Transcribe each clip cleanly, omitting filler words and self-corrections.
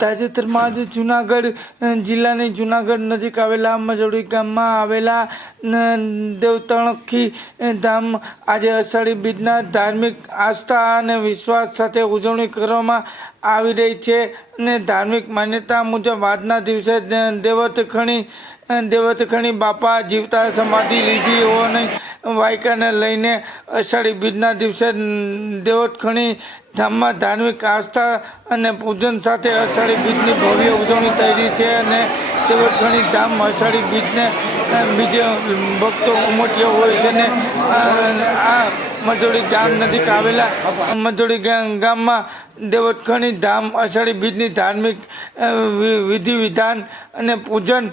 તાજેતરમાં જ જૂનાગઢ જિલ્લાની જૂનાગઢ નજીક આવેલા મજોડી ગામમાં આવેલા દેવતણખી ધામ આજે અષાઢી બીજના ધાર્મિક આસ્થા અને વિશ્વાસ સાથે ઉજવણી કરવામાં આવી રહી છે અને ધાર્મિક માન્યતા મુજબ આજના દિવસે દેવતખણી બાપા જીવતા સમાધિ લીધી હોવાની વાયકાને લઈને અષાઢી બીજના દિવસે દેવતખણી ધામમાં ધાર્મિક આસ્થા અને પૂજન સાથે અષાઢી બીજની ભવ્ય ઉજવણી થઈ રહી છે અને દેવતખણી ધામ અષાઢી બીજને બીજે ભક્તો ઉમટ્યો હોય છે ને આ મજોડી ગામ નજીક આવેલા મજોડી ગામમાં દેવતખણી ધામ અષાઢી બીજની ધાર્મિક વિધિ વિધાન અને પૂજન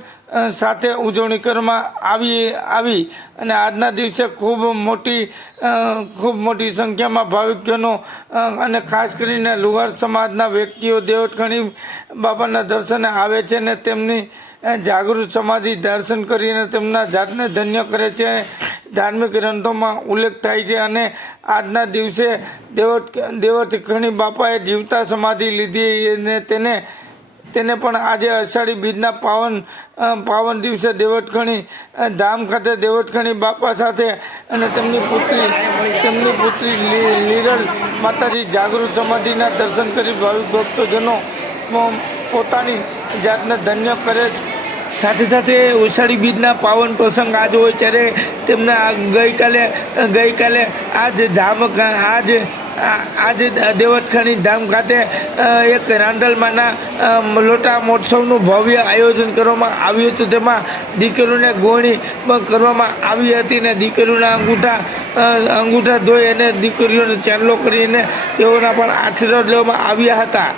સાથે ઉજવણી કરવામાં આવી અને આજના દિવસે ખૂબ મોટી સંખ્યામાં ભાવિકજનો અને ખાસ કરીને લુહાર સમાજના વ્યક્તિઓ દેવતખણી બાપાના દર્શને આવે છે અને તેમની જાગૃત સમાધિ દર્શન કરીને તેમના જાતને ધન્ય કરે છે. ધાર્મિક ગ્રંથોમાં ઉલ્લેખ થાય છે અને આજના દિવસે દેવતખણી બાપાએ જીવતા સમાધિ લીધી અને તેને પણ આજે અષાઢી બીજના પાવન દિવસે દેવતખણી ધામ ખાતે દેવતખણી બાપા સાથે અને તેમની પુત્રી લીરલ માતાજી જાગૃત સમાધિના દર્શન કરી ભાવિક ભક્તોજનો પોતાની જાતને ધન્ય કરે છે. સાથે સાથે અષાઢી બીજના પાવન પ્રસંગ આજ હોય ત્યારે તેમના ગઈકાલે આજે દેવતખણી ધામ ખાતે એક રાંદલમાના લોટા મહોત્સવનું ભવ્ય આયોજન કરવામાં આવ્યું હતું. તેમાં દીકરીઓને ગોળણી કરવામાં આવી હતી અને દીકરીઓના અંગૂઠા ધોઈ અને દીકરીઓને ચાંદલો કરીને તેઓના પણ આશીર્વાદ લેવામાં આવ્યા હતા.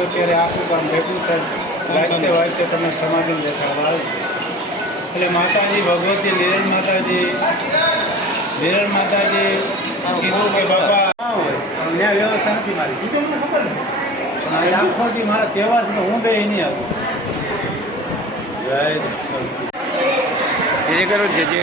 અત્યારે આખું કામ ભેગું થાય વાંચતે તમે સમાધિ બેસાડવા આવે એટલે માતાજી ભગવતી નિરણ માતાજી કીધું કે બાપા ના હોય ત્યાં વ્યવસ્થા નથી મારી એ તો મને ખબર નથી પણ આખોથી મારા તહેવાર છે તો હું બે નહીં આવું. જય કરો જજે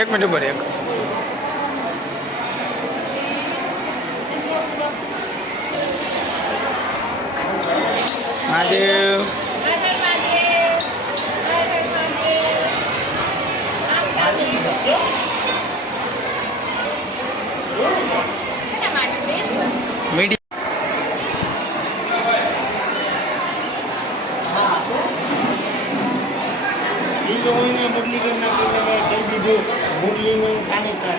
એક મિનિટ ઉપર એક મહાદેવ बदली करना कर दीजिए मुड़ी में खाने का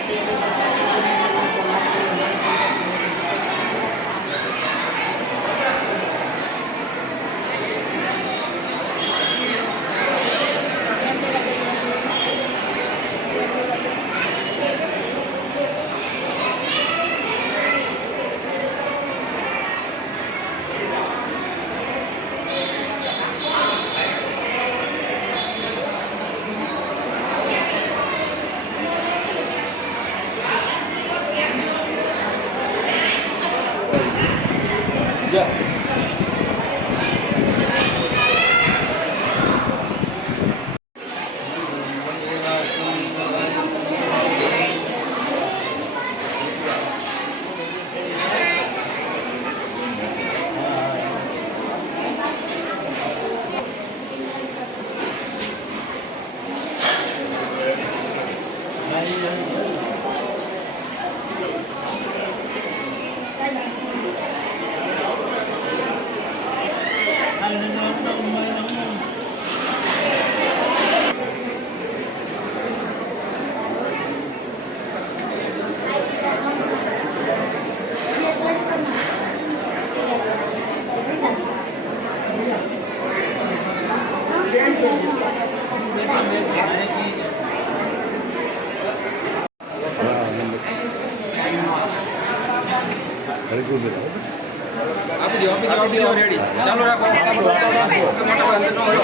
આપી દો રેડી ચાલુ રાખો મોટા અંદર નો હોય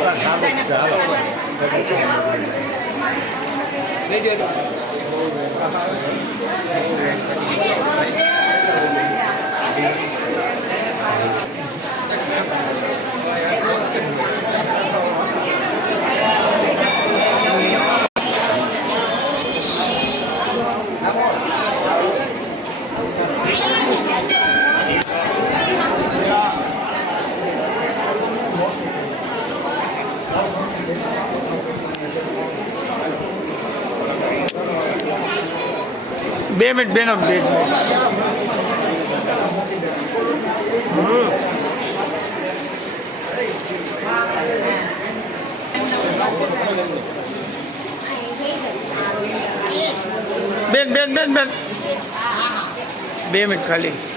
લઈ જો બે મિનિટ બેનો બે બેન બેન બેન બેન 2 મિનિટ ખાલી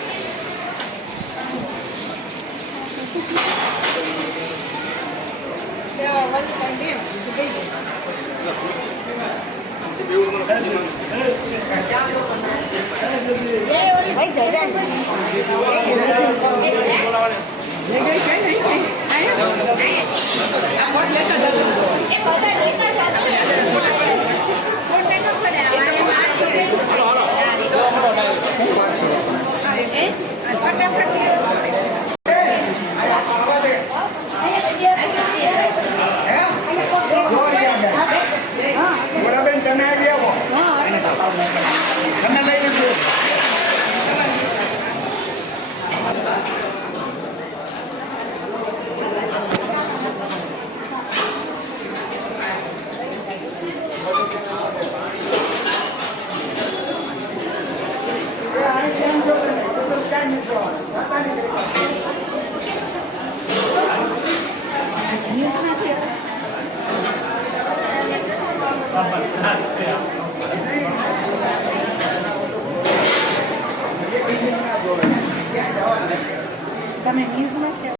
તમે ન્યૂઝમાં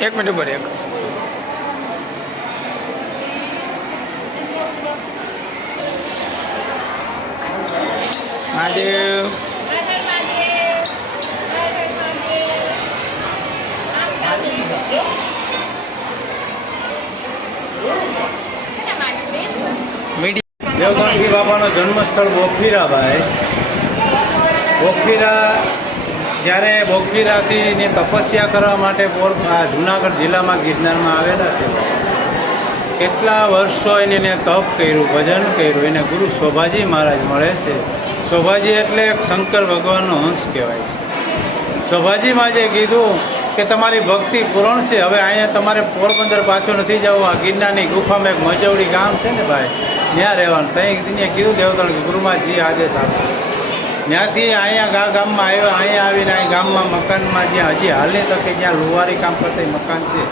એક મિનિટ ઉપર એક મહાદેવ દેવગણજી બાપાનો જન્મસ્થળ બોખીરાભાઈ બોખીરા જ્યારે બોખીરાથી ને તપસ્યા કરવા માટે જુનાગઢ જિલ્લામાં ગિરનારમાં આવેલા છે કેટલા વર્ષો એને તપ કર્યું ભજન કર્યું એને ગુરુ શોભાજી મહારાજ મળે છે શોભાજી એટલે એક શંકર ભગવાનનો અંશ કહેવાય છે શોભાજીમાં જે કીધું કે તમારી ભક્તિ પૂર્ણ છે હવે અહીંયા તમારે પોરબંદર પાછું નથી જવું આ ગિરનારની ગુફામાં એક મજવડી ગામ છે ને ભાઈ ત્યાં રહેવાનું ત્યાં કીધું દેવતણ કે ગુરુમાજી આદેશ આપો ત્યાંથી અહીંયા ગામમાં આવ્યા અહીંયા આવીને અહીં ગામમાં મકાનમાં જ્યાં હજી હાલની તકે જ્યાં લુવારી કામ કરતા મકાન છે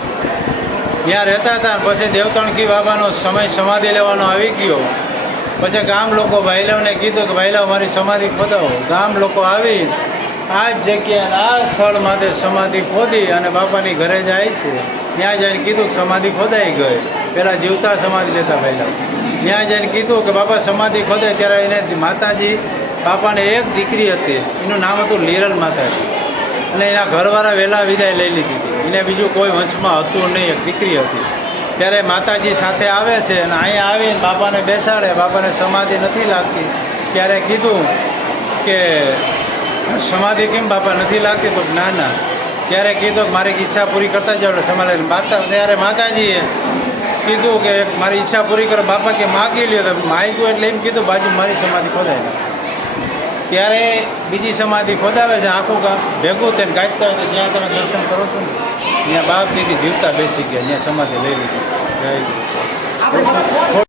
ત્યાં રહેતા હતા પછી દેવતણકી બાબાનો સમય સમાધિ લેવાનો આવી ગયો પછી ગામ લોકો ભાઈલાવને કીધું કે ભાઈલાવ મારી સમાધિ ખોદાવો ગામ લોકો આવી આ જ જગ્યાએ આ સ્થળ માટે સમાધિ ખોદી અને બાપાની ઘરે જાય છે ત્યાં જઈને કીધું કે સમાધિ ખોદાઈ ગઈ પહેલાં જીવતા સમાધિ લેતા ભાઈલાવ ત્યાં જઈને કીધું કે બાપા સમાધિ ખોદાય ત્યારે એને માતાજી બાપાને એક દીકરી હતી, એનું નામ હતું લીરલ માતાજી, અને એના ઘરવાળા વહેલા વિદાય લઈ લીધી હતી. એને બીજું કોઈ વંશમાં હતું નહીં, એક દીકરી હતી. ત્યારે માતાજી સાથે આવે છે અને અહીંયા આવીને બાપાને બેસાડે, બાપાને સમાધિ નથી લાગતી. ત્યારે કીધું કે સમાધિ કેમ બાપા નથી લાગતી? તો ના ના. ત્યારે કીધું કે મારી ઈચ્છા પૂરી કરતા જાવ સમાધિ માતા. ત્યારે માતાજીએ કીધું કે મારી ઈચ્છા પૂરી કરો. બાપા કે માગી લ્યો. તો માગ્યું એટલે એમ કીધું બાજુ મારી સમાધિ ખોદાય. ત્યારે બીજી સમાધિ ખોદાવે છે, આખું ગામ ભેગું થઈને ગાયતા હોય. તો જ્યાં તમે દર્શન કરો છો ને ત્યાં બાપ દીદી જીવતા બેસી ગયા, ત્યાં સમાધિ લઈ લીધી. જય